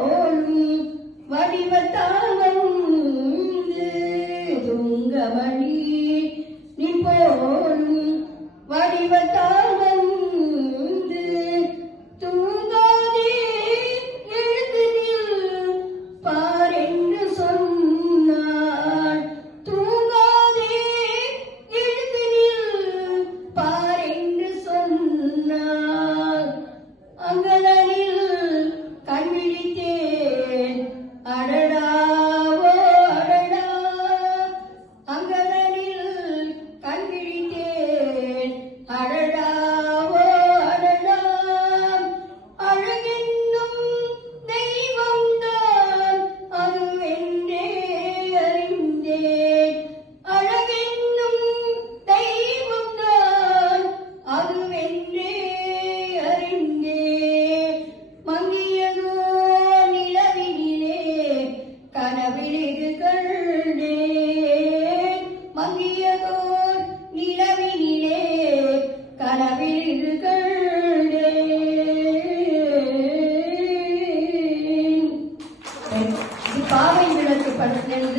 போலும் வடிவத்தால் வந்து துங்கமணி நீ போலும் வடிவத்தால் வந்து தூங்காதே எழுந்து நில் பார் என்று சொன்னாள். தூங்காதே எழுந்து நில் பார் என்று சொன்னாள். அங்கதனில் கண் விழித்தேன் அடடாவோ அடடா. அங்கதனில் கண் விழித்தேன் அடடாவோ அடடா. அழகென்னும் தெய்வம்தான் அதுவென்றே அறிந்தேன். அழகென்னும் தெய்வம்தான் அதுவென்றே அறிந்தேன். மங்கியதோ நிலவினிலே கனவிலிது கண்டேன். மங்கியதோ நிலவினிலே கனவிலிது கண்டேன். இது பாவை